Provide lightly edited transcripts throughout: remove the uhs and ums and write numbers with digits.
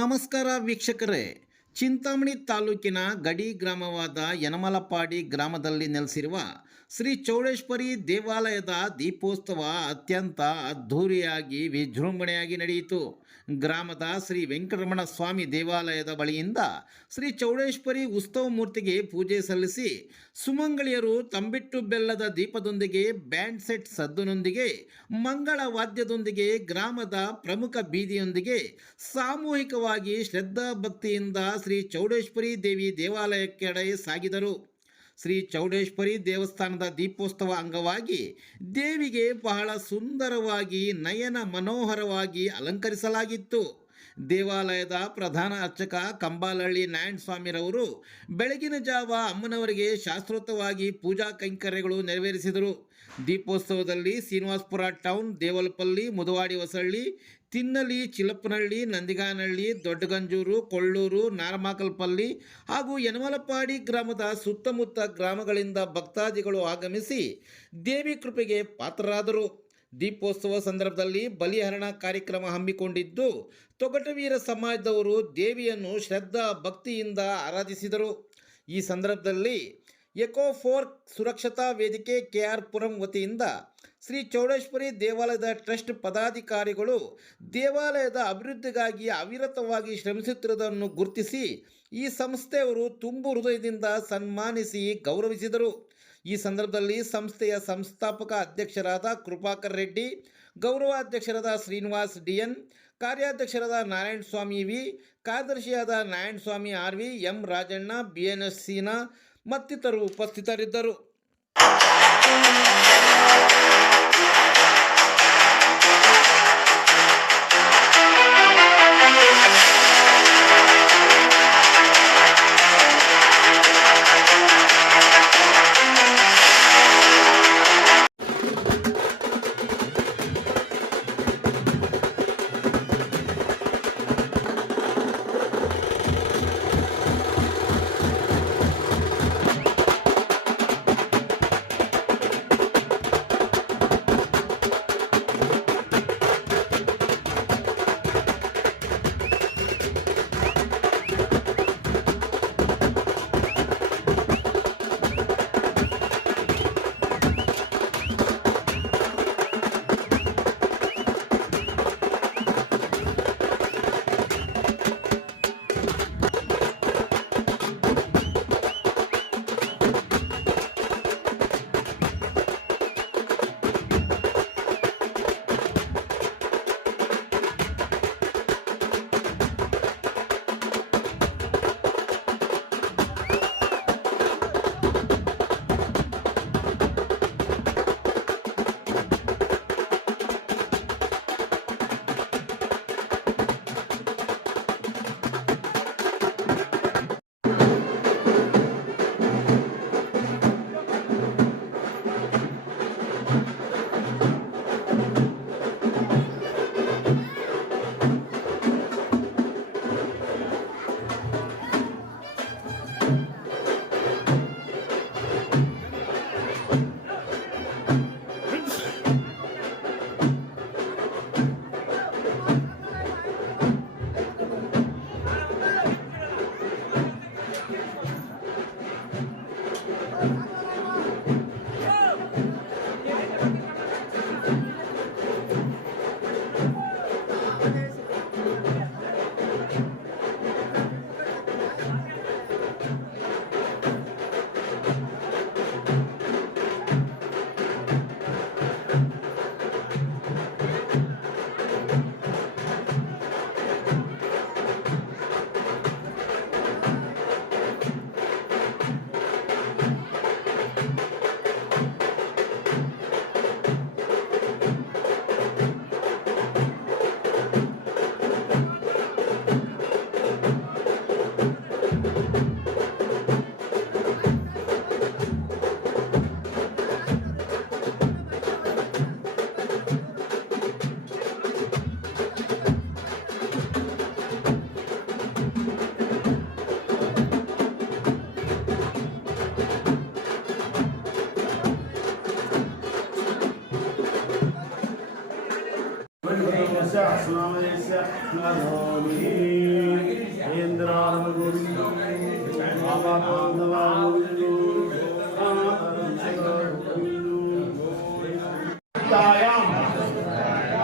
ನಮಸ್ಕಾರ ವೀಕ್ಷಕರೇ. ಚಿಂತಾಮಣಿ ತಾಲೂಕಿನ ಗಡಿ ಗ್ರಾಮವಾದ ಯನಮಲಪಾಡಿ ಗ್ರಾಮದಲ್ಲಿ ನೆಲೆಸಿರುವ ಶ್ರೀ ಚೌಡೇಶ್ವರಿ ದೇವಾಲಯದ ದೀಪೋತ್ಸವ ಅತ್ಯಂತ ಅದ್ಧೂರಿಯಾಗಿ ವಿಜೃಂಭಣೆಯಾಗಿ ನಡೆಯಿತು. ಗ್ರಾಮದ ಶ್ರೀ ವೆಂಕಟರಮಣ ಸ್ವಾಮಿ ದೇವಾಲಯದ ಬಳಿಯಿಂದ ಶ್ರೀ ಚೌಡೇಶ್ವರಿ ಉತ್ಸವ ಮೂರ್ತಿಗೆ ಪೂಜೆ ಸಲ್ಲಿಸಿ ಸುಮಂಗಳಿಯರು ತಂಬಿಟ್ಟು ಬೆಲ್ಲದ ದೀಪದೊಂದಿಗೆ ಬ್ಯಾಂಡ್ ಸೆಟ್ ಸದ್ದುನೊಂದಿಗೆ ಮಂಗಳ ವಾದ್ಯದೊಂದಿಗೆ ಗ್ರಾಮದ ಪ್ರಮುಖ ಬೀದಿಯೊಂದಿಗೆ ಸಾಮೂಹಿಕವಾಗಿ ಶ್ರದ್ಧಾ ಭಕ್ತಿಯಿಂದ ಶ್ರೀ ಚೌಡೇಶ್ವರಿ ದೇವಿ ದೇವಾಲಯಕ್ಕೆಡೆ ಸಾಗಿದರು. ಶ್ರೀ ಚೌಡೇಶ್ವರಿ ದೇವಸ್ಥಾನದ ದೀಪೋತ್ಸವ ಅಂಗವಾಗಿ ದೇವಿಗೆ ಬಹಳ ಸುಂದರವಾಗಿ ನಯನ ಮನೋಹರವಾಗಿ ಅಲಂಕರಿಸಲಾಗಿತ್ತು. ದೇವಾಲಯದ ಪ್ರಧಾನ ಅರ್ಚಕ ಕಂಬಾಲಹಳ್ಳಿ ನಾರಾಯಣ ಸ್ವಾಮಿರವರು ಬೆಳಗಿನ ಜಾವ ಅಮ್ಮನವರಿಗೆ ಶಾಸ್ತ್ರೋಕ್ತವಾಗಿ ಪೂಜಾ ಕೈಂಕರ್ಯಗಳು ನೆರವೇರಿಸಿದರು. ದೀಪೋತ್ಸವದಲ್ಲಿ ಶ್ರೀನಿವಾಸಪುರ ಟೌನ್, ದೇವಲಪಲ್ಲಿ, ಮುದವಾಡಿ ಹೊಸಳ್ಳಿ, ತಿನ್ನಲಿ, ಚಿಲಪ್ಪನಹಳ್ಳಿ, ನಂದಿಗಾನಹಳ್ಳಿ, ದೊಡ್ಡಗಂಜೂರು, ಕೊಳ್ಳೂರು, ನಾರಮಾಕಲ್ಪಲ್ಲಿ ಹಾಗೂ ಯನಮಲಪಾಡಿ ಗ್ರಾಮದ ಸುತ್ತಮುತ್ತ ಗ್ರಾಮಗಳಿಂದ ಭಕ್ತಾದಿಗಳು ಆಗಮಿಸಿ ದೇವಿ ಕೃಪೆಗೆ ಪಾತ್ರರಾದರು. ದೀಪೋತ್ಸವ ಸಂದರ್ಭದಲ್ಲಿ ಬಲಿಹರಣ ಕಾರ್ಯಕ್ರಮ ಹಮ್ಮಿಕೊಂಡಿದ್ದು ತೊಗಟವೀರ ಸಮಾಜದವರು ದೇವಿಯನ್ನು ಶ್ರದ್ಧಾ ಭಕ್ತಿಯಿಂದ ಆರಾಧಿಸಿದರು. ಈ ಸಂದರ್ಭದಲ್ಲಿ ಎಕೋ4 ಸುರಕ್ಷತಾ ವೇದಿಕೆ ಕೆಆರ್ ಪುರಂ ವತಿಯಿಂದ ಶ್ರೀ ಚೌಡೇಶ್ವರಿ ದೇವಾಲಯದ ಟ್ರಸ್ಟ್ ಪದಾಧಿಕಾರಿಗಳು ದೇವಾಲಯದ ಅಭಿವೃದ್ಧಿಗಾಗಿ ಅವಿರತವಾಗಿ ಶ್ರಮಿಸುತ್ತಿರುವುದನ್ನು ಗುರುತಿಸಿ ಈ ಸಂಸ್ಥೆಯವರು ತುಂಬು ಹೃದಯದಿಂದ ಸನ್ಮಾನಿಸಿ ಗೌರವಿಸಿದರು. ಈ ಸಂದರ್ಭದಲ್ಲಿ ಸಂಸ್ಥೆಯ ಸಂಸ್ಥಾಪಕ ಅಧ್ಯಕ್ಷರಾದ ಕೃಪಾಕರ್ ರೆಡ್ಡಿ, ಗೌರವಾಧ್ಯಕ್ಷರಾದ ಶ್ರೀನಿವಾಸ್ ಡಿಎನ್, ಕಾರ್ಯಾಧ್ಯಕ್ಷರಾದ ನಾರಾಯಣ ಸ್ವಾಮಿ ವಿ, ಕಾರ್ಯದರ್ಶಿಯಾದ ನಾರಾಯಣ ಸ್ವಾಮಿ ಆರ್ವಿ, ಎಂ ರಾಜಣ್ಣ, ಬಿಎನ್ಎಸ್ ಸೀನಾ ಮತ್ತಿತರರು ಉಪಸ್ಥಿತರಿದ್ದರು.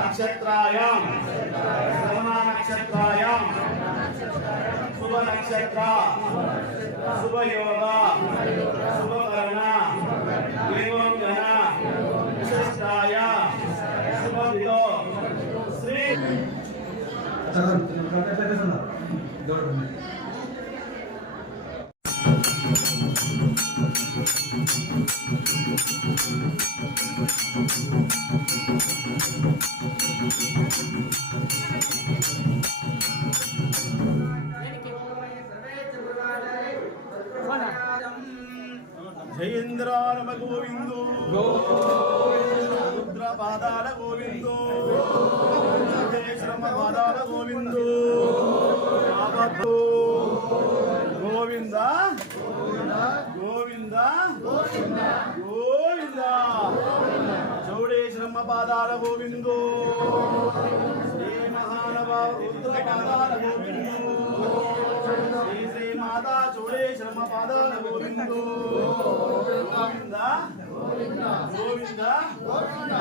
नक्षत्रायां श्रवणा नक्षत्रायां शुभ नक्षत्र शुभ योग शुभ कर्ण एवं गण विशिष्टाय शुभ विदो श्री जयेंद्रारम गोविंदो रुद्र पादाल गोविंदो श्रम पादाल गोविंदो गोविंद गोविंद गोविंद चौडेश्वरम पादाल गोविंदो श्री महानुभाव रुद्र पादाल गोविंदो श्री माता चौडेश्वरम पादाल गोविंदो गोविंद गोविंद गोविंद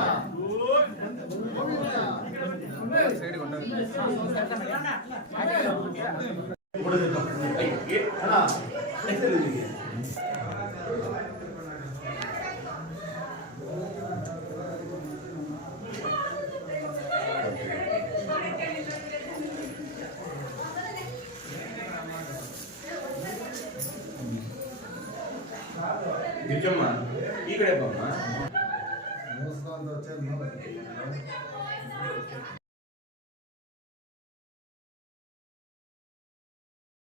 గిరిజమ్మ ఈ కడే బామ్మ